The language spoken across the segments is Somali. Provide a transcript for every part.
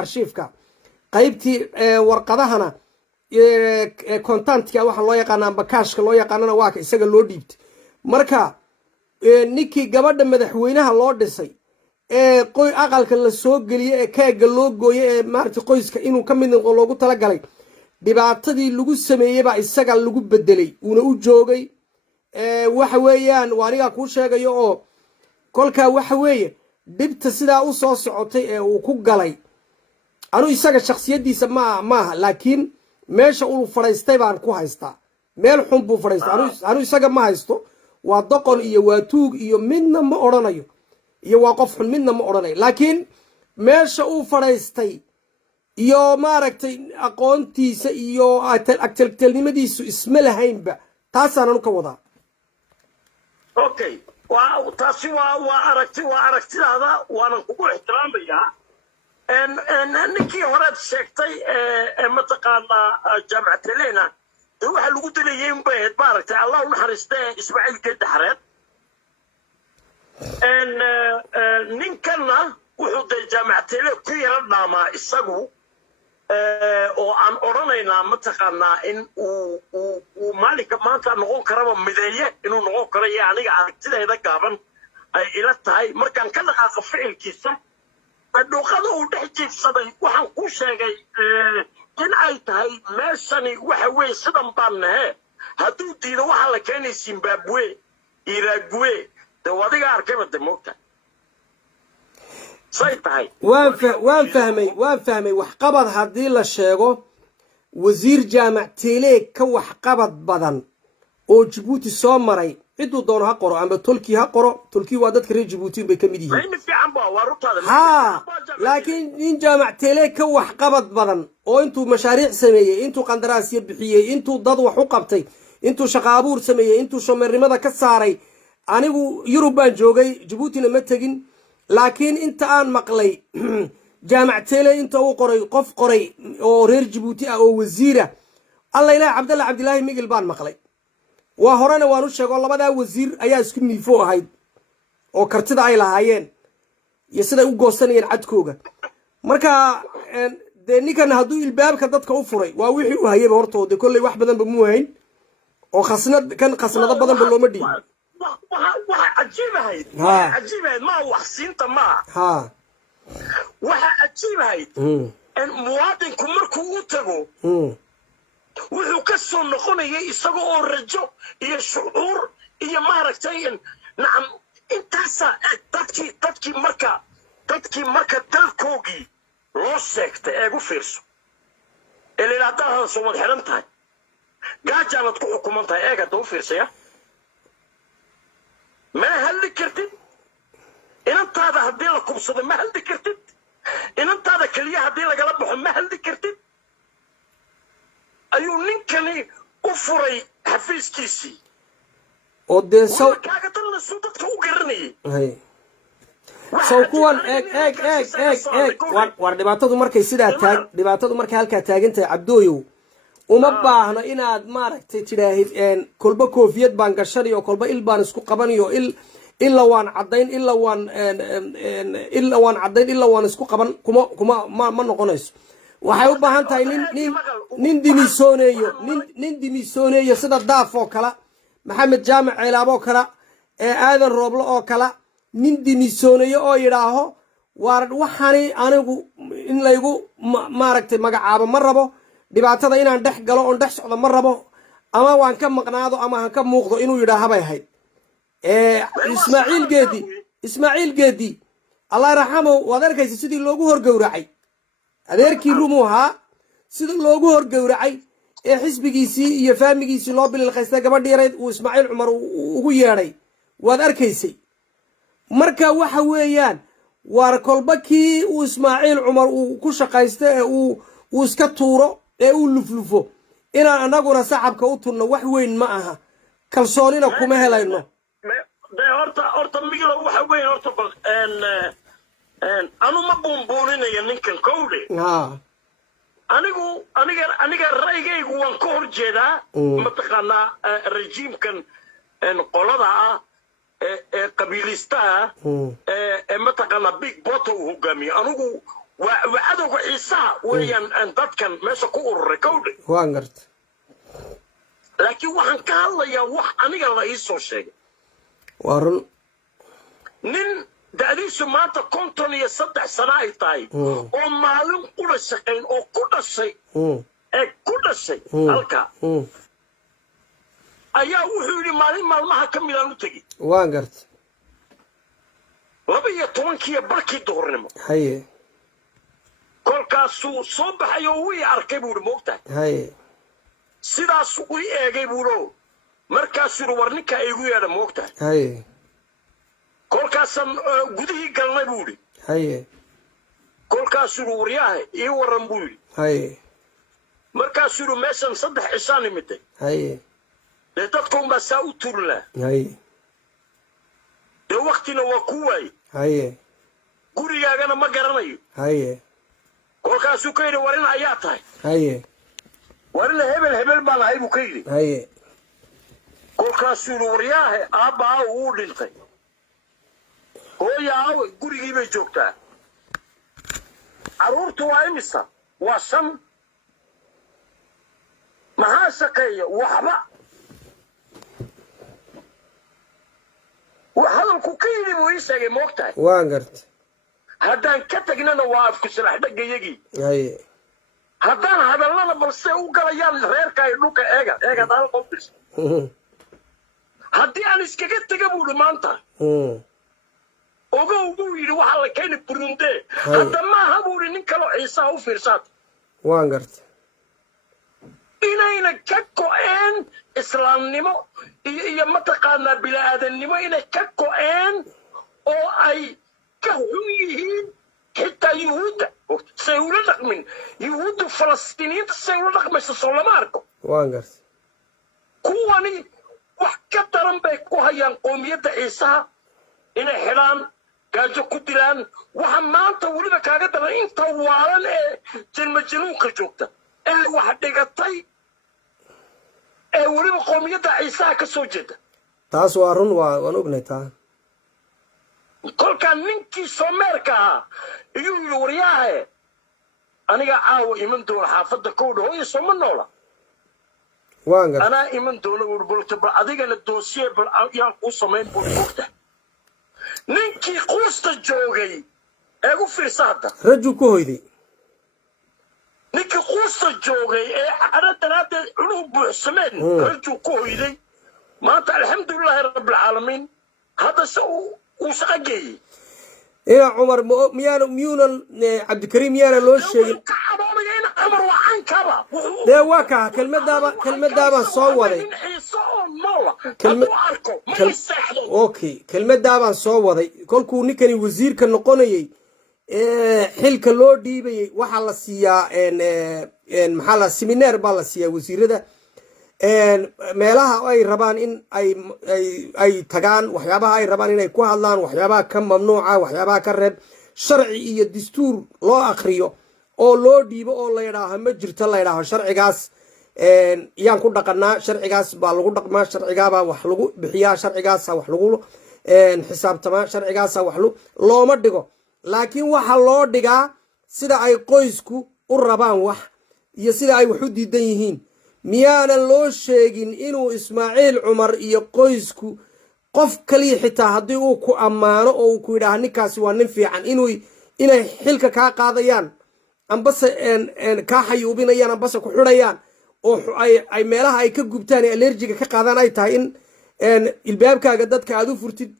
arshiifka qaybtii warqadahana contentka waxa loo yaqaan amba kaashka loo yaqaanana waa ka isaga loo dhiibtay marka ninkii gabadha madaxweynaha loo dhisay qoy aqalka la soo geliyay keega loo gooyay maarti qoyska inuu ka mid noqdo loogu tala galay dhibaatadii lagu sameeyay baa isaga lagu bedelay una u joogay waxa weeyaan waaniga ku sheegayo oo kolka waxa weeye dibta sidaa u soo socotay uu ku galay anu isaga shakhsiyadiisa maaha laakiin meesha uu fadhiistay baan ku haystaa meel xun buu fadhiistay anu isaga ma haysto waa doqon iyo waa tuug iyo midna ma oranayo iyo waa qof xun midna ma oranayo laakiin meesha uu fadhiistay iyo maaragtay aqoontiisa iyo agteltelnimadiisu isma lahaynba taasaan anu ka wadaa okay taasi waa aragtidaada waanan kugu ixtiraamayaa ninkii horead sheegtay mataqaanaa jaamacad leena waxa lagu dilayay in bay ahayd maaragtay allah u naxariistay ismaaciil geedde xareed ninkanna wuxuu dee jaamacad ku yara dhaamaa isagu oo aan odhanaynaa mataqaanaa in uu maalinka maanta noqon karaba mideeye inuu noqon karo iyo aniga aragtideeda gaaban ay ila tahay markaan ka dhaqaaqo ficilkiisa dhuuqada uu dhex jiifsaday waxaan ku sheegay in ay tahay meeshani waxa weeye sidan baan nahe hadduu diido waxaa la keenay zimbabwe iragwe dee adiga arkayba de moogta say tahay waan fahmay waxqabad haddii la sheego wasiir jaamac teeleeg ka waxqabad badan oo Djibouti soo maray ciduu doono ha qoro amba tolkii ha qoro tolkii waa dadka reer Djibouti bay kamid yihiin laakiin nin jaamac teeleeg ka waxqabad badan oo intuu mashaariic sameeyay intuu qandaraasyo bixiyay intuu dad wax u qabtay intuu shaqo abuur sameeyay intuu shomeernimada ka saaray anigu Yurub baan joogay Djiboutina ma tagin laakiin inta aan maqlay jaamac teeleeg inta uu qoray qof qoray oo reer Djibouti ah oo wasiira Allah ilaahay Cabdalla Cabdilaahi Migil baan maqlay waa horena waan u sheego labada wasiir ayaa isku niifo ahayd oo kartida ay lahaayeen iyo sida u goosanayeen cadkooga marka de ninkan haduu ilbaabka dadka u furay waa wixii u hayay hortooda kulay wax badan ba muu hayn oo khasnado badan ba looma dhiibin waxa cajiibahayd ma wax siinta ma waxa cajiibahayd in muwaadinku markuu u tago wuxuu ka soo noqonayay isagoo oo rajo iyo shucuur iyo maaragtay nacam intaasa dadkii marka dalkoogii loo sheegtay eegu fiirso ilaa haddaad soo wad xiran tahay gaajaanad ku xukuman tahay eeg hadda u fiirsaya ma hadli kartid inantaada haddii la kubsado ma hadli kartid inantaada keliya haddii lagala baxo ma hadli kartid ayuu ninkani u furay xafiiskiisii oo dee kaaga dalna suu dadka u garanayay soo kuwan eeg war dhibaatadu markay sidaa dhibaatadu markay halkaa taagantahay cabdooyow uma baahna inaad maaragtay tidhaahid kolba koofiyad baan gashanayo kolba il baan isku qabanayo illa waan cadayn illa waan isku qaban kuma ma noqonayso waxay u baahan tahay nin dimisooneeyo sida daaf oo kala maxamed jaamac ceelaab oo kala aadan rooblo oo kala nin dimisooneeyo oo yidhaaho waar waxani anigu in laygu maaragtay magacaabo ma rabo dhibaatada inaan dhex galo oon dhex socdo ma rabo ama waan ka maqnaado ama han ka muuqdo inuu yidhaaha bay ahayd ismaaciil geedi allah raxamo waad arkaysa sidii loogu horgowracay adeerkii rumuha sida loogu horgowracay ee xisbigiisii iyo faamigiisii loo bililqaystay gabadh yareed uu Ismaaciil Cumar ugu yeeray waad arkaysay marka waxa weeyaan war kolba kii uu Ismaaciil Cumar uu ku shaqaystay ee uu iska tuuro ee uu luflufo inaan anaguna saxabka u turno wax weyn ma aha kalsoonina kuma helayno horta migilo waxa weyn horta anu ma buunbuuninaya ninkan kowde aniga ra'yigaygu waan ka hor jeedaa mataqaanaa rejiimkan qolada ah ee qabiilista ah ee mataqaanaa big bota uu hogaamiyo anigu وعدو عيسى ويان أن تذكر ماشي كور ركودي وانقرت لكن وحن كهلا يا وح أنا قال رئيس الشيء وارن نن دعيس ما تكونتني يصدق سنة طاي أو معلوم كل شيء أو كل شيء كل شيء هلكا أيها وحولي معلم ما كمل نتجي وانقرت لبي يطونكي بركي دورنمو هاي كل كاسو صبح يوي أركبوا الموتى هاي sidaas u eegay buuro markaasuu warninka ay ugu yeedha moogta hay kolkaasan gudihii galnay buuri hay kolkaasuu waryahay ii waran buuri hay markaasuu meeshan saddex cisaan imid hay dadku ma saa u turla hay de waqtina waa ku waay hay gurigaagana ma garanayo hay kolkaasuu ka yidhi warin ayaa tahay hay warina hebel baan ahay buu ka yidhi hay kolkaasuu waryahay aabbaa uu dhintay hooyaa gurigii bay joogtaa caruurtu waa imisa waa shan maxaa shaqeeya waxba hadalku ka yidhi buu ii sheegay moogtahay waan gartay haddaan ka tagnana waa afku salax dhagayagii hay haddaan hadallada balse u galayaan reerka ay dhulka eega daal qofis haddii aan iskaga taga buuhi maanta ogow buu yidhi waxaa la keeni burunde hadda maaha buuhi nin kaloo ciisaa u fiirsaad waan gartay inayna ka go'een islaamnimo iyo mataqaanaa bila'aadannimo inay ka go'een oo ay ka xun yihiin حتى يهود سيولد من يهود فلسطينيين سيولد من سولماركو وانغرس كواني وحكترن بكو هيان قومية عيسى إن حلان قاجو كدلان وحمان تولي بكاقة دلان طوالان جنون كجوكتا واحد ديقاتي ولي بقومية عيسى كسوجد تاس وارون وانوغني تا kolkaan ninkii Soomaaliga ah ayuu yiri waryahay aniga caawa iman doona xaafada koodho iyo Soomaaloola waanga ana iman doona urburta bal adigana doosiye bal yaan ku sameyn buugta ninkii quusta joogay ee u fiirsada raju ku hoyday ninkii quusta joogay ee aradanaada inuu buuxsameen raju ku hoyday maanta alxamdulillaah rabbil caalamiin hada soo وسقجي إيه عمر ميونا عبد الكريم يانا لو شيء عمر وعن كذا ده واقع كلمة دابا صوّري أوكي كلمة دابا صوّري كل كوني كان وزير كان نقوني حل كلو دي بي وحلا سيا إن محل سيمينار بالله سيا وزير ده meelaha ay rabaan in ay tagaan waxyaabaha ay rabaan inay ku hadlaan waxyaabaha ka mamnuuca waxyaabaha ka reeb sharci iyo dastuur loo akhriyo oo loo dhiibo oo la yiraahdo ma jirto la yiraahdo sharcigaas yaan ku dhaqanaa sharcigaas baa lagu dhaqmaa sharcigaaba wax lagu bixiyaa sharcigaas wax lagu xisaabtamaa sharcigaas wax looma dhigo laakiin waxa loo dhigaa sida ay qoysku u rabaan wax iyo sida ay wax u diidan yihiin miyaanan loo sheegin inuu Ismaaciil Cumar iyo qoysku qof kaliya xitaa haddii uu ku ammaano oo uu ku yidhaahdo ninkaasi waa nin fiican inay xilka kaa qaadayaan ambase kaa xayuubinayaan ambase ku xidhayaan oo ay meelaha ay ka gubtaan ee allergiga ka qaadaan ay tahay in ilbaabkaaga dadka aad u furtid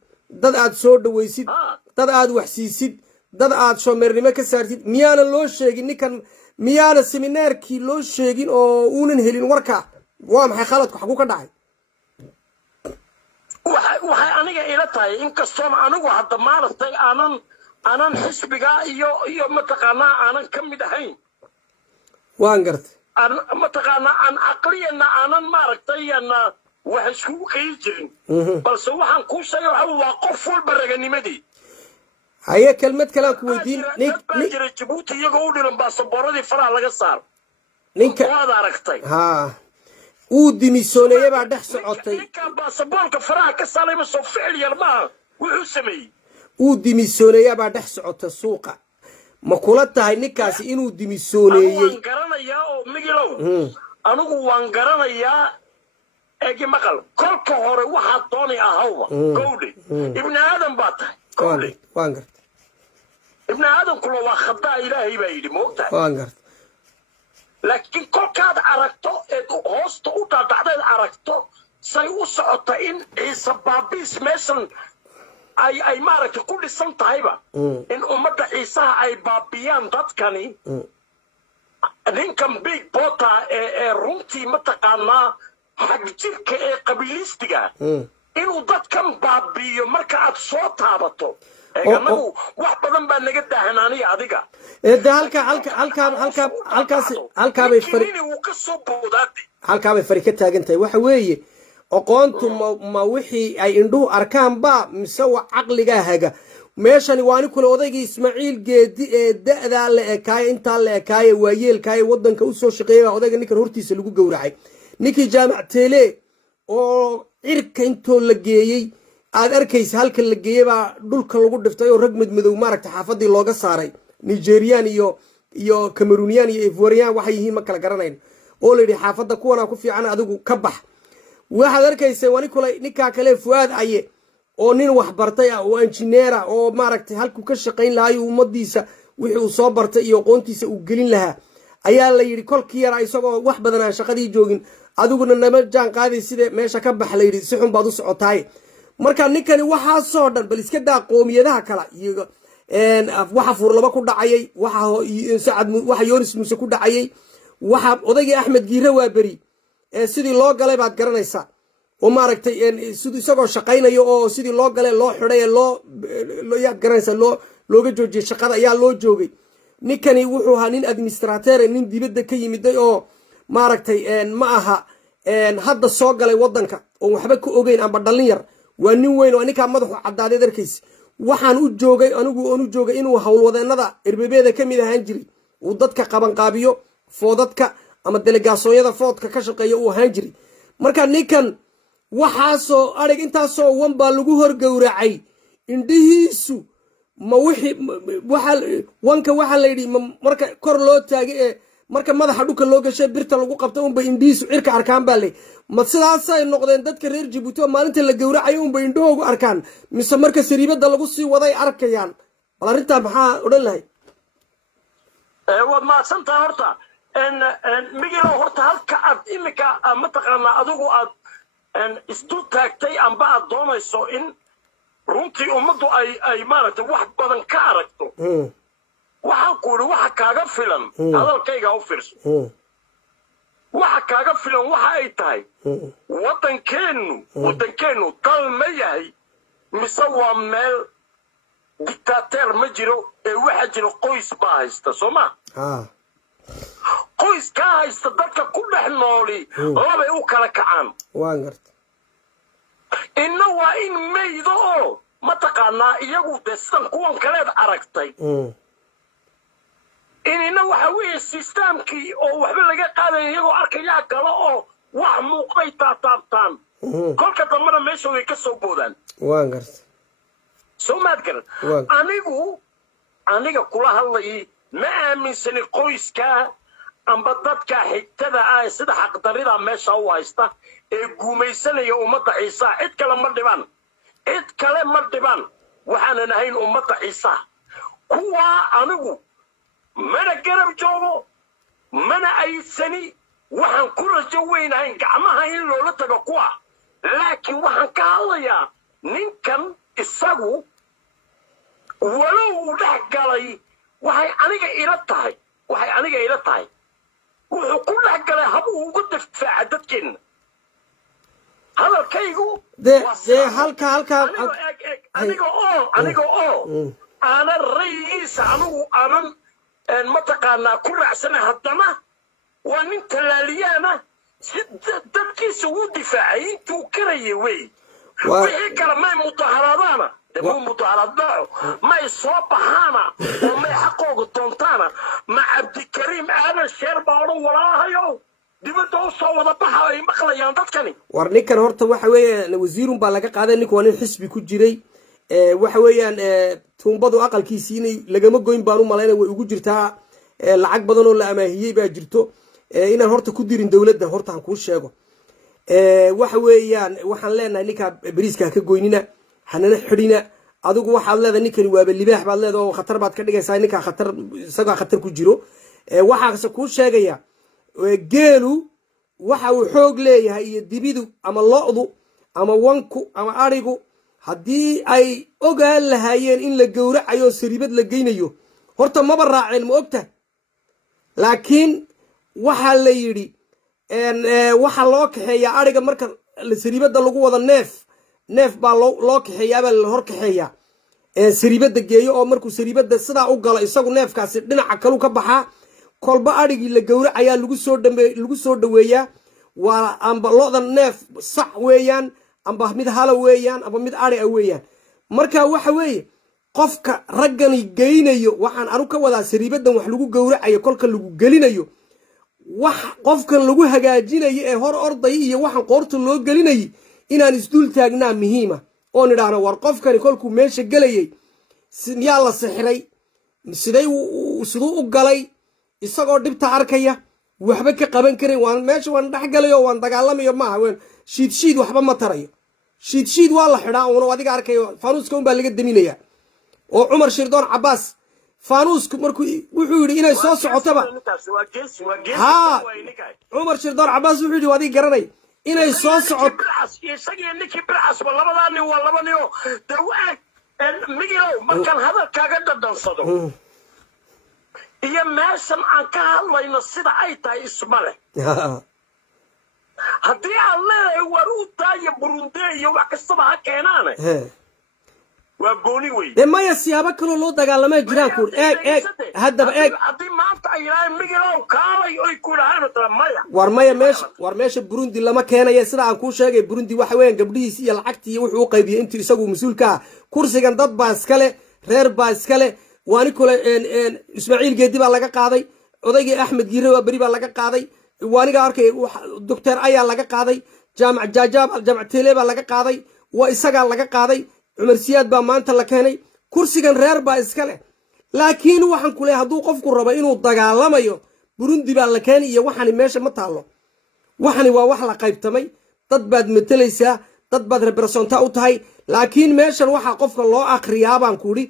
dad aad soo dhawaysid dad aad wax siisid dad aad shoomeernimo ka saartid miyaanan loo sheegin ninkan miyaana seminaarkii loo sheegin oo uunan helin warka waa maxay khaladku xagu ka dhacay waxay aniga ila tahay in kastoo anigu hadda maartay aanan xisbiga iyo mataqaanaa aanan ka mid ahayn waan gartay mataqaanaa aan aqliyana aanan maartay wax isku qeyn jirin balse waxaan ku sheegay waa qof walba raganimadii هيا كلمة كلام كويدين نيك جيبوتي يقول لهم باسبورادي فرع لغا صار نيك هذا ركتي ها ودي ميسونيه بعد دحس عطي نيك باسبورك فرع كسالي بس فعل يرما وحو سمي ودي ميسونيه بعد دحس عطي السوق ma kula tahay ninkaasi inuu dimisooneeyey waan garanayaa oo migilow anigu waan garanayaa eegi maqal kolka hore waxaa doonay ahawba gowdhe ibni aadan baa tahay gowdhe waan gartay ibni aadankuna waa khadaa ilaahay baa yidhi moogtahay waan gartay laakiin kolkaad aragto eed hoosta u dhaadhacdeed aragto say u socota in ciise baabiis meeshan ay maaragtay ku dhisan tahayba in ummadda ciisaha ay baabiyaan dadkani ninkan big bota ee runtii mataqaanaa xag jirka ee qabiilistiga inuu dadkan baabiyo marka aad soo taabato anagu wax badan baa naga daahanaaniya adiga halkaabay fari ka taagan tahay waxa weeye aqoontu ma wixii ay indhuhu arkaan ba mise waa caqligaa haga meeshani waa ni kule odaygii ismaaciil geedi ee da'daa la ekaaye intaa la ekaaye waayeelkaaye waddanka usoo shaqeeyay baa odayga ninkan hortiisa lagu gowracay ninkii jaamac teele oo cirka intoo la geeyey aad arkaysa halka la geeyey baa dhulka lagu dhiftay oo rag madmadow maaragta xaafadii looga saaray nigerian iyo cameroonian iyo ivorian waxay yihiin ma kala garanayn oo la yidhi xaafadda kuwanaa ku fiican adigu ka bax waxaad arkaysa wani kule ninkaa kale fuaad aye oo nin wax bartay ah oo engineera oo maaragtay halkuu ka shaqayn lahaa iyo ummadiisa wixii uu soo bartay iyo aqoontiisa uu gelin lahaa ayaa la yidhi kolkii yaraa isagoo wax badan aan shaqadii joogin adiguna nama jaan qaaday sida meesha ka bax la yidhi si xun baad u socotaay marka ninkani waxaasoo dhan bal iska daa qoomiyadaha kale iyo waxa fuurlaba ku dhacayay waxa yoonis muuse ku dhacayay waxa odaygii axmed giire waa beri sidii loo galay baad garanaysaa oo maaragtay sidii isagoo shaqaynayo oo sidii loo galay loo xidhay yaad garanaysaa looga joojiyey shaqada ayaa loo joogay ninkani wuxuu ahaa nin administrateur nin dibadda ka yimiday oo maaragtay ma aha hadda soo galay waddanka oo waxba ka ogeyn amba dhallin yar waa nin weyn oo ninkaa madaxu caddaadeed arkaysa waxaan u joogay anigu joogay inuu howlwadeennada erbebeeda ka mid ahaan jiray uu dadka qabanqaabiyo foodadka ama delegaasooyada foodka ka shaqeeya uu ahaan jiray marka ninkan waxaasoo arig intaasoo wan baa lagu horgowracay indhihiisu ma wixii wanka waxaa la yidhi marka kor loo taagay ee marka madaxa dhulka loo gashay birta lagu qabta unba indhihiisu cirka arkaan baa ley ma sidaasay noqdeen dadka reer jabuuti oo maalinta la gowracayo unba indhahoogu arkaan mise marka sariibada lagu sii waday arkayaan bal arrintaa maxaa odhan lahay waad mahadsantaha horta migilo horta halka aad imika mataqaanaa adigu aad isdul taagtay amba aad doonayso in runtii ummaddu ay maaragtay wax badan ka aragto waxaan ku idhi waxa kaaga filan hadalkayga u fiirso waxa kaaga filan waxa ay tahay waddankeennu dal ma yahay mise waa meel dictateer ma jiro ee waxa jiro qoys baa haysta soo ma qoys kaa haysta dadka ku dhex nooli labay u kala kacaan inna waa in maydo oo mataqaanaa iyagu dee sidan kuwan kaleed aragtay inina waxa weeye sisteamkii oo waxba laga qaadayo iyagoo arkayaa galo oo wax muuqday taataabtaan kolka dambana meeshooday ka soo boodaan soo maad garan aniga kula hadlayay ma aaminsani qoyskaa amba dadka xigtada ah sida xaqdarrida meesha u haysta ee guumaysanaya ummadda ciisaa cid kale ma dhibaan waxaanan ahayn ummadda ciisaa kuwaa anigu mana garab joogo mana aysani waxaan ku rajo weynahayn gacmaha in loola tago kuwa laakiin waxaan ka hadlayaa ninkan isagu walow uu dhex galay waxay aniga ila tahay wuxuu ku dhex galay hab uu uga difaaca dadkeenna hadalkaygu aniga oo aanan ra'yigiisa anigu aanan mataqaanaa ku raacsana haddana waa nin tallaaliyaana si dadkiisa uu difaacay intuu karaya wey wixii kale may mudaharaadaana dee mudaharaad dhaco may soo baxaana oo may xaqooga doontaana ma cabdikariim aadan sheer baa odhan walaahayow dibadda u soo wada baxa ay maqlayaan dadkani war ninkan horta waxa weeyaan wasiirun baa laga qaaday ninku waa nin xisbi ku jiray waxa weeyaan tuumbadu aqalkiisiinay lagama goyn baan u malaynay way ugu jirtaa lacag badan oo la amaahiyey baa jirto inaan horta ku dirin dowladda horta aan kuu sheego waxa weeyaan waxaan leenahay ninkaa bariiska ka goynina hanana xidhina adigu waxaad leedahay ninkani waaba libaax baad leedahay oo khatar baad ka dhigaysaa ninkaa khatar isagaa khatar ku jiro waxaase kuu sheegaya geelu waxa uu xoog leeyahay iyo dibidu ama lo'du ama wanku ama arigu haddii ay ogaan lahaayeen in la gowracayo sariibad la geynayo horta maba raaceen ma ogta laakiin waxaa la yidhi waxaa loo kaxeeyaa ariga marka sariibada lagu wado neef baa loo kaxeeyaabaa la hor kaxeeyaa sariibada geeyo oo markuu sariibada sidaa u galo isagu neefkaasi dhinaca kalu ka baxaa kolba arigii la gowracayaa lagu soo dhaweeyaa waa amba lo'da neef sax weeyaan amba mid hala weeyaan amba mid ari a weeyaan marka waxa weeye qofka raggani geynayo waxaan anu ka wadaa sariibadan wax lagu gowracayo kolka lagu gelinayo wax qofkan lagu hagaajinayo ee hor orday iyo waxaan qoorta loo gelinayay inaan isdul taagnaa muhiima oo nidhaahno war qofkani kolkuu meesha gelayay miyaa la sixiray siduu u galay isagoo dhibta arkaya waxba ka qaban karin meesha waan dhex galayo waan dagaalamayo maaha shiid waxba ma tarayo shiid waa la xidhaa uuna adiga arkayo faanuuska un baa laga daminayaa oo cumar shirdoon cabaas faanuusku markuu wuxuu yidhi inay soo socotaba haa cumar shirdoon cabaas wuxuu yidhi adiga garanay inay soo socoto isagii ninkii bircasba labadaa nin waa laba nin oo de waag migilow markaan hadalkaaga dhadhansado iyo meeshan aan ka hadlayno sida ay tahay isma leh haddii aan leedahay war u taaya burunde iyo wax kastaba ha keenaane waa gooni wey de maya siyaabo kaloo loo dagaalamaa jiraan kuur eeg haddaba eeg haddii maanta ay yidhaaheen migilow kaalay oy ku dhahaan maya war meesha burundi lama keenaya sida aan kuu sheegay burundi waxa weeyaan gabdhihiisi iyo lacagtii iyo wuxuu u qaybiyey intuu isagu mas-uulka ah kursigan dad baa iskale reer baa iskale waani kule ismaaciil geedi baa laga qaaday odaygii axmed giire waa beri baa laga qaaday waaniga arkay doctor ayaa laga qaaday jaamac jaamac tele baa laga qaaday waa isagaa laga qaaday cumar siyaad baa maanta la keenay kursigan reer baa iska leh laakiin waxaan ku leeyahay hadduu qofku rabo inuu dagaalamayo burundi baa la keenay iyo waxani meesha ma taallo waxani waa wax la qaybtamay dad baad matelaysaa dad baad representa u tahay laakiin meeshan waxaa qofka loo akriyaa baan kuudhi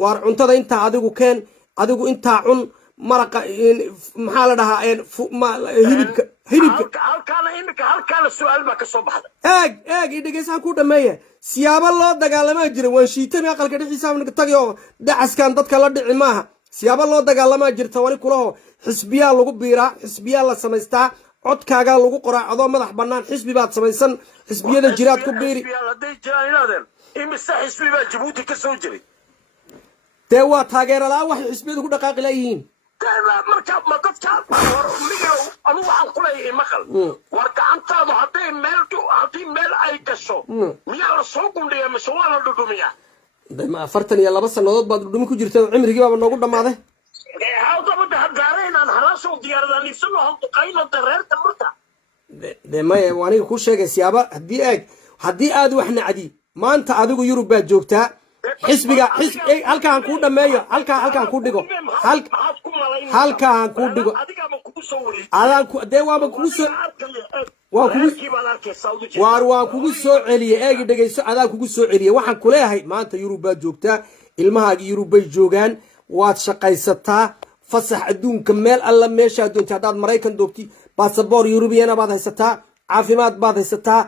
waar cuntada intaa adigu keen adigu intaa cun maraqa maxaa la dhahaa hilibka halkaana su-aal baa ka soo baxday eeg i dhegeysahan ku dhameeya siyaabo loo dagaalamaa jira waan shiitami aqalka dhixiisa tagi oo dacaskan dadka la dhici maaha siyaabo loo dagaalamaa jirta wani kulaho xisbiyaa lagu biiraa xisbiyaa la samaystaa codkaagaa lagu qoraa adoo madax bannaan xisbi baad samaysan xisbiyada jiraad ku biiri hadday jiraan inaadeen imise xisbi baa jabuuti ka soo jiray dee waa taageero la-aan waxay xisbiyadu ku dhaqaaqi layihiin marka ma dadka migilow anu waxaan ku leeyahay maqal war gacantaadu haddii meel ay gasho miyaa la soo gundhiya mise waa la dhudhumiyaa ma 42 sannadood baad dhudhumi ku jirta cimrigii baaba noogu dhammaaday hawdabada hadaare inaan halaasoo diyaaradan iibsano handuqayno dareerta marka de maya waaniga kuu sheegay siyaaba haddii aad wax nacdi maanta adigu yurub baad joogtaa xisbiga halkaan kuu dhameeyo halkaan kuu dhigo halkaan kuu dhigo adaan dee waaba kugu soo waan kugu soo celiyey eegi dhegeyso adaan kugu soo celiyey waxaan ku leeyahay maanta yurub baad joogtaa ilmahaagi yurub bay joogaan waad shaqaysataa fasax adduunka meel alla meeshaad doontay haddaad maraykan doogti basaboor yurubiyana baad haysataa caafimaad baad haysataa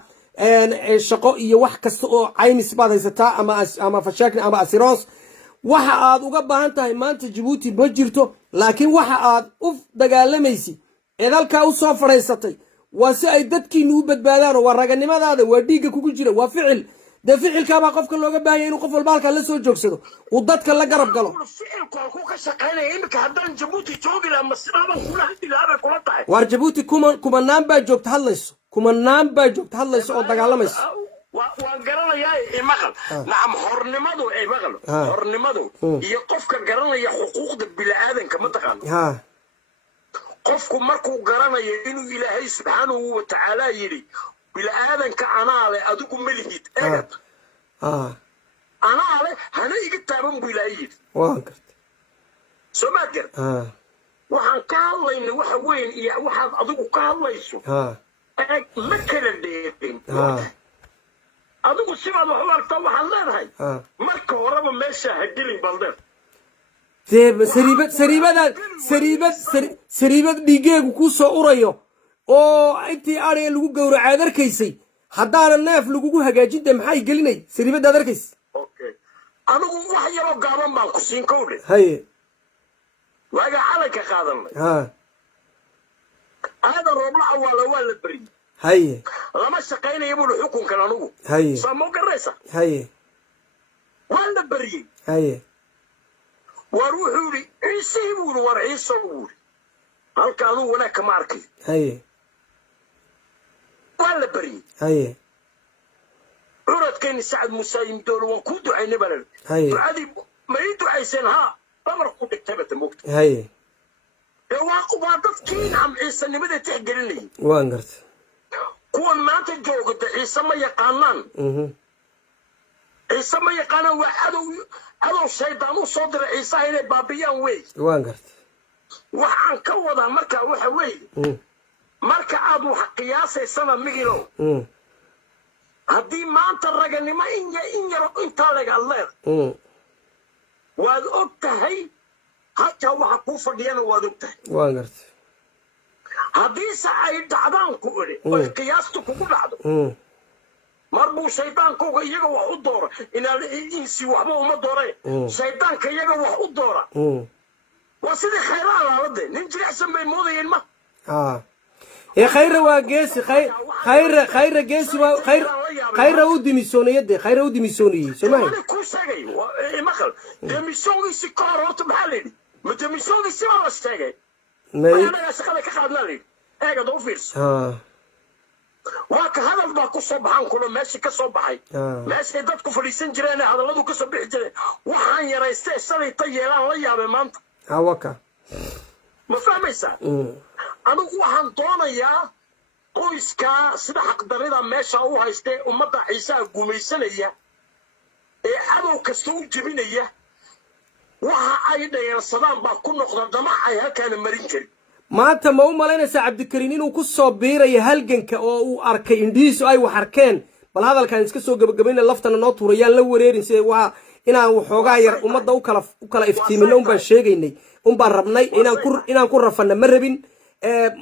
shaqo iyo wax kasta oo caymis baad haysataa ama fashaakni ama asiroos waxa aad uga baahan tahay maanta jabuuti ma jirto laakiin waxa aad u dagaalamaysid eed halkaa u soo fadhaysatay waa si ay dadkiinu u badbaadaan waa raganimadaada waa dhiigga kugu jira waa ficil dee ficilkaabaa qofka looga baahanya inuu qof walba halkaa la soo joogsado uu dadka la garab galo waar jabuuti kumanaan baa joogta hadlayso oo dagaalamayso waan garanayaa imaqal nacam hornimadu hornimadu iyo qofka garanaya xuquuqda bini'aadanka ma taqaano qofku markuu garanayo inuu ilaahay subxaanahu wa tacaala yidhi bini'aadanka anaa leh adigu ma lihid أنا عليه هنا يجي تابون بلايد وانكرت سمعت وحن كالله إنه وحوين يا وحن أضو كالله يسوع ما كان الدين أضو سمع محور طوح الله هاي ما كورب ما شاهد لي بلدر sariibad dhiigeegu ku soo urayo oo intii ariga lagu gowracaad arkaysay haddaana neef lagugu hagaajinta maxay gelinay sariibadaad arkays okay anigu wax yaro gaaban baan ku siin kowdhe haye waaga calanka qaadanay هذا الربع ولا بري هاي لما شقينا يبون حكم كان anigu هاي سمو قريسه هاي ولا بري هاي وروحوا لي يسيبون ورعيسه ووري هل كانوا هناك ماركي هاي ولا بري هاي عرض كان سعد مسايم دول وكودوا عيني بلد هاي عادي ما يدوا عيسينها بمرقوا كتبت المكتب هاي واقوا ضدكين عم عيسى اللي بدأ تحقر لي وانقرت كون ما تجوقت عيسى ما يقانان عيسى ما يقانان وعدو الشيطان وصدر عيسى هنا بابيان وي وانقرت وحان كوضا مركا وحا وي مركا عادو قياسي سنة مغيرو هدي ما انت الرجل ما إن يرو انت لك الله واد أبتهي حتى وحكو فديانا واد أبتهي وانقرت هدي سعيد دعدان كوري وقياستو كوكو دعدو مربو شيطان كوكو يجا وحو الدورة إن الإنسي وحبو وما دوري شيطان كي يجا وحو الدورة وسيدي خيران على رده ننجري حسن بي موضي ينما يا خير واجيسي خير جيسي خير ودي ميسونية دي خير ودي ميسونية سمعي أنا كوساجي مخل دميسوني سكارات بحالي ما دميسوني سما بستاجي أنا أسألك كخدنا لي إيه قدو فيرس وهذا الباكو صبحان كله ماشي كصبحي ماشي دتكو فريسين جيران هذا لدو كصبح جيران وحان يرايستي سنة طيران لا يابا مانت وكا ما فهميسا أنا وحان دونيا qoyska sida xaqdarida meesha uu haystay umada Ciise gumaysanaya ee adow kasta u jibinaya waxa ay dhayarsadaan ba ku noqda damacay halkaan marin jiray maanta ma u malaynaysa Cabdikariin inuu ku soo biiray halganka oo uu arkay indhiisu ay wax arkeen bal hadalkan iska soo gabagabayna laftana noo tuurayaan la wareerin si waa inaan waxoogaa yar umada u kala iftiimino baan sheegaynay baan rabnay inaan ku rafana ma rabin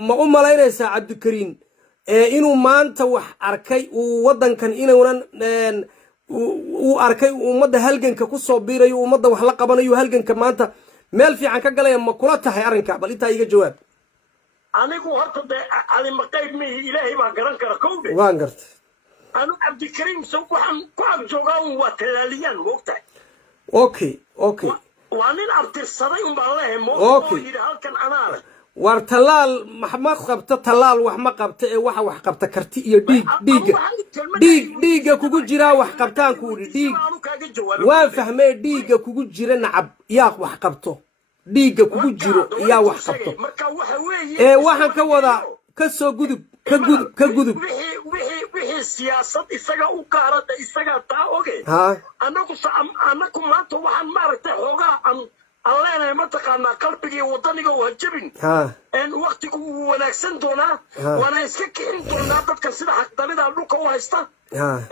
ma u malaynaysa Cabdikariin inuu maanta wax arkay uu wadankan inuunan uu arkay umada halganka ku soo biirayo umada wax la qabanayo halganka maanta meel fiican ka galay ma kula tahay arinka bal inta iga jawaab anigu horta ali maqayb mi ilaahay baa garan kara kowde waan gartay anu Cabdikariin soo waxaan ku ag joogaa waa talaaliyan moogtahay okay waa nin artirsaday baan leeyahay moogtahay yiri halkan anaale war talaal maxmad qabta talaal wax ma qabta ee wax qabta karti iyo dhiiga kugu jira wax qabtaan ku dhiig waan fahmay dhiiga kugu jira nacab yaa wax qabto dhiiga kugu jiro yaa wax qabto waxaan ka wada ka soo gudub wixii siyaasad isaga u qaarada isaga taa oge anagu maanta waxaan maaragtay xoogaa الله ما تقنا قلبي وطني وهجبين إن وقتك ونكسن دونا وأنا إسكك إن دونا تذكر سيدا حق دليل أبوك هو هستا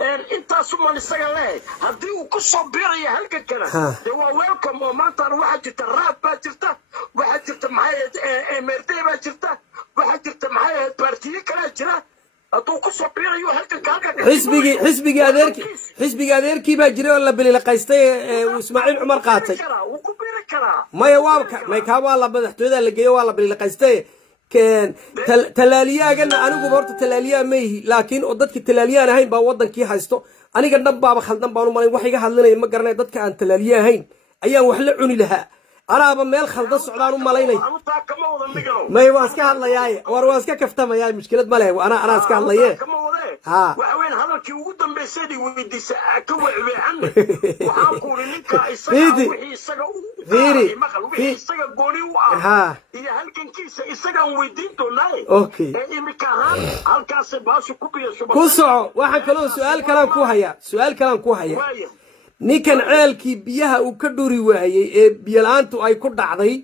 إن أنت سمع نسأله هدي وقصة بيري هلك كنا هو ويلكم وما ترى واحد يتراب باجرته واحد يتم معايا مرتي باجرته واحد يتم معايا بارتي كنا جرا حسبي أديركي باجري ولا بلي لقيستي وإسماعيل عمر قاتي ما يوابك ما يكابوا الله بدحتو إذا لقيه والله بلي لقيستي كان تلاليا قلنا أنا قبرت تلاليا ميه لكن ودتك التلاليا أنا هين باودن كي حاستو أنا قلنا بابا خلنا بانو مالي وحي قال لنا ما قرنا ودتك عن تلاليا هين أيام وحلعوني لها أنا أبى ميل خلد السعودان وماليني ما يواسك الله ياي ورواسك كفتما ياي مشكلة ماله وأنا أسك الله ياي وين هذا كي وقدم بسيدي ويدي سأكوع عنه وحاقول إنك إسقى وحي إسقى فيري إسقى قولي وآه هي هل كان كيس إسقى ويدين توناي أوكي إمكان هل كاسب هاسو كوبي كوسع واحد كلام سؤال كلام كوهيا ninkan ceelkii biyaha uu ka dhuri waayey ee biyalaantu ay ku dhacday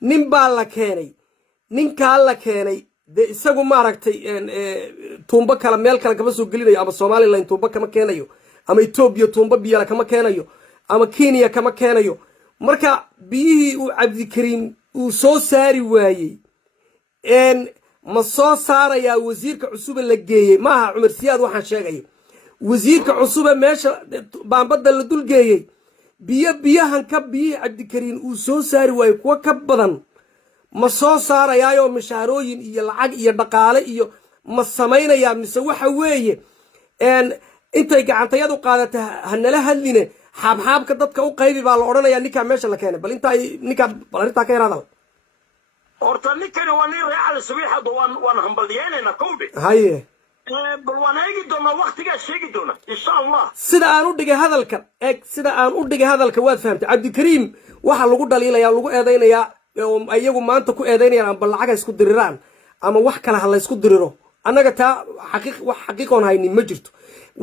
nin baa la keenay ninkaa la keenay dee isagu maaragtay tuumbo kale meel kale kama soo gelinayo ama somalilan tuumbo kama keenayo ama etoobiya tuumbo biyala kama keenayo ama kenya kama keenayo marka biyihii uu cabdikariim uu soo saari waayey ma soo saarayaa wasiirka cusube la geeyey maaha cumar siyaad waxaan sheegayo wasiirka cusube meesha baambadda la dulgeeyey biyahan ka biyihii cabdikariim uu soo saari waayey kuwa ka badan ma soo saarayaayoo mishaarooyin iyo lacag iyo dhaqaale iyo ma samaynayaa mise waxa weeye intay gacantayadu qaadata hanala hadline xaabxaabka dadka u qaybi baa la odhanayaa ninkaa meesha la keenay bal arrintaa ka yaraadal horta ninkani waa nin reecada sabiixada waan hambalyeynayna kowdhe haye bal waan eegi doonaa waktigaa sheegi doona insha allah sida aan u dhigay hadalka sida aan u dhigay hadalka waad fahamtay cabdikariim waxa lagu dhaliilayaa lagu eedaynayaa iyagu maanta ku eedaynayaan amba lacag ha isku diriraan ama wax kale ha la isku diriro annaga taa wax xaqiiqoon haynin ma jirto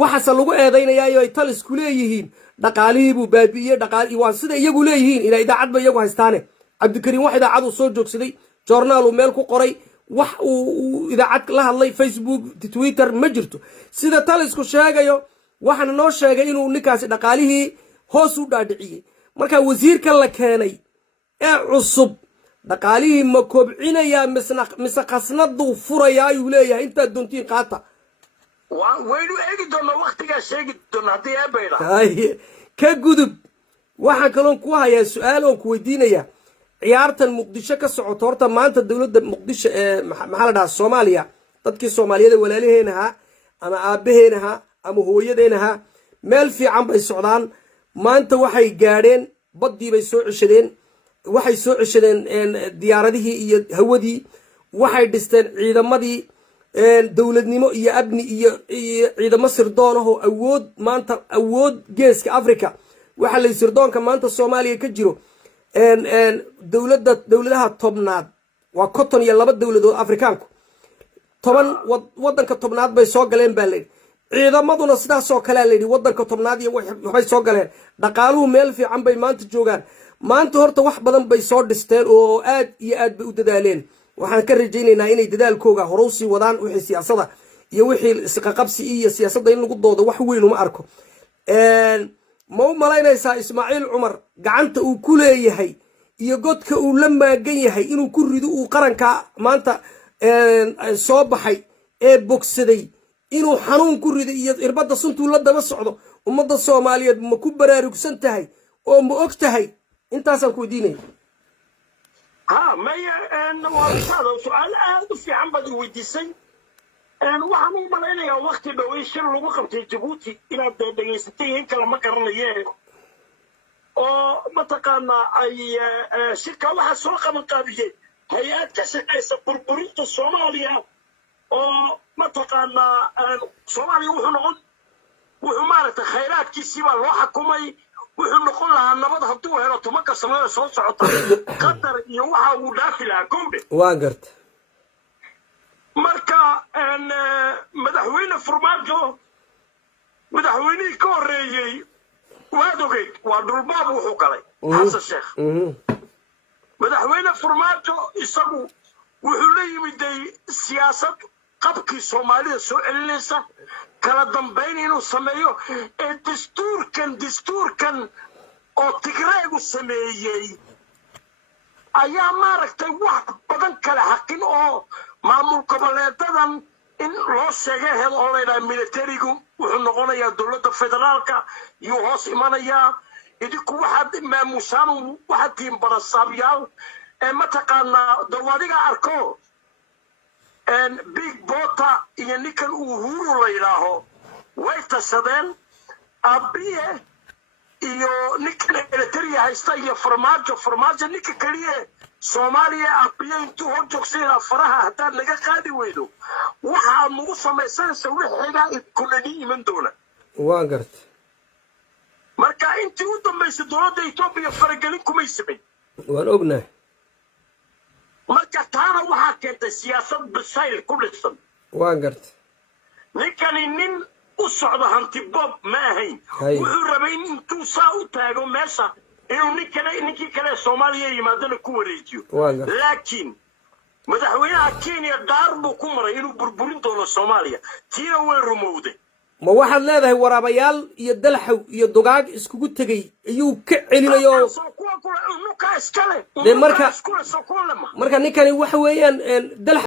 waxaase lagu eedaynayaa ay tal isku leeyihiin dhaqaalihii buu baabi'iyey dhaqaali waa sida iyagu leeyihiin ilaa idaacad ba iyagu haystaane cabdikariim wax idaacad uu soo joogsaday joornaal uu meel ku qoray wax uu idaacad la hadlay facebook twitter ma jirto sida tal isku sheegayo waxaana noo sheegay inuu ninkaasi dhaqaalihii hoos u dhaadhiciyey marka wasiirka la keenay ee cusub dhaqaalihii ma kobcinayaa mise khasnaduu furayaa ayuu leeyahay intaad doontiin qaata waynu eegi doonaa waktigaa sheegi doona haddii eebayda haye ka gudub waxaan kaloon ku hayaa su-aal oon ku weydiinayaa ciyaartan muqdisho ka socoto horta maanta dowladda muqdisho ee maxaa la dhahaa soomaaliya dadkii soomaaliyada walaalaheen ahaa ama aabaheen ahaa ama hooyadeen ahaa meel fiican bay socdaan maanta waxay gaadheen baddii bay soo ceshadeen waxay soo ceshadeen diyaaradihii iyo hawadii waxay dhisteen ciidamadii dowladnimo iyo abni iyo ciidamo sirdoonahoo awood maanta awood geeska africa waxa lay sirdoonka maanta soomaaliya ka jiro dowladaha tobnaad waa 52 dowladood afrikaanku 10 wadanka tobnaad bay soo galeen baa layidhi ciidamaduna sidaasoo kalea layidhi wadanka tobnaad iyo waxbay soo galeen dhaqaaluhu meel fiican bay maanta joogaan maanta horta wax badan bay soo dhisteen oo aad iyo aad bay u dadaaleen waxaan ka rajaynaynaa inay dadaalkooga hore usii wadaan wixii siyaasada iyo wixii isqaqabsi iyo siyaasadda in lagu doodo wax weyn uma arko ma u malaynaysaa ismaaciil cumar gacanta uu ku leeyahay iyo godka uu la maagan yahay inuu ku rido uu qaranka maanta soo baxay ee bogsaday inuu xanuun ku rido iyo irbadda suntuu la daba socdo ummadda soomaaliyeed ma ku baraarugsan tahay oo ma og tahay intaasaan ku weydiinaya ها ما هذا سؤال في عم بدي ويديسي waxaan u malaynayaa waqti dhow in shir lagu qabtay Djibouti inaad dhageysatay in kala ma garanayeen oo mataqaanaa ay shirka waxa soo qaban qaabiyay hay'ad ka shaqeysa burburinta Soomaaliya oo mataqaanaa Soomaaliya wuxuu maaragtay khayraadkiisii baa loo xukumay wuxuu noqon lahaa nabad hadduu helo tumanka samada soo socota qatar iyo waxa uu dhaafi lahaa gowdhe waa garta marka madaxweyne farmaajo madaxweynihii ka horreeyey waad ogeyd waa dhulbaab wuxuu galay xasan sheekh madaxweyne farmaajo isagu wuxuu la yimiday siyaasad qabkii soomaalida soo celinaysa kala dambayn inuu sameeyo ee dastuurkan oo tigreegu sameeyey ayaa maaragtay wax badan kala xaqin oo maamul goboleedadan in loo sheegay heed oo leedahay militarigu wuxuu noqonayaa dowladda federaalka iyo hoos imanayaa idinku waxaad maamushaan waxaad tihiin barasaabyaal ee mataqaanaa dawadiga arko big bota iyo ninkan uhuru la yidhaaho way tashadeen abiye iyo ninkan eritrea haysta iyo farmaajo ninka keliya soomaaliya abiye intuu hor joogsanaa faraha haddaad laga qaadi weydo waxaad nagu samaysanaysa wixiga kulani iman doona waa garta marka intii u dambaysay dowladda Itoobiya faragelin kumay samay waan ognahay marka taana waxaa keentay siyaasad bisayl ku dhisan waa garta ninkani nin u socdo hanti bob ma ahayn wuxuu rabay intuu saa u taago meesha inuu ninkii kale Soomaaliya yimaadana ku wareejiyo laakiin madaxweynaha Kenya daar buu ku maray inuu burburin doono Soomaaliya tiina way rumowday ma waxaad leedahay waraabayaal iyo dalxaw iyo dugaag iskugu tagay ayuu ka celinayo marka ninkani waxa weeyaan dalxaw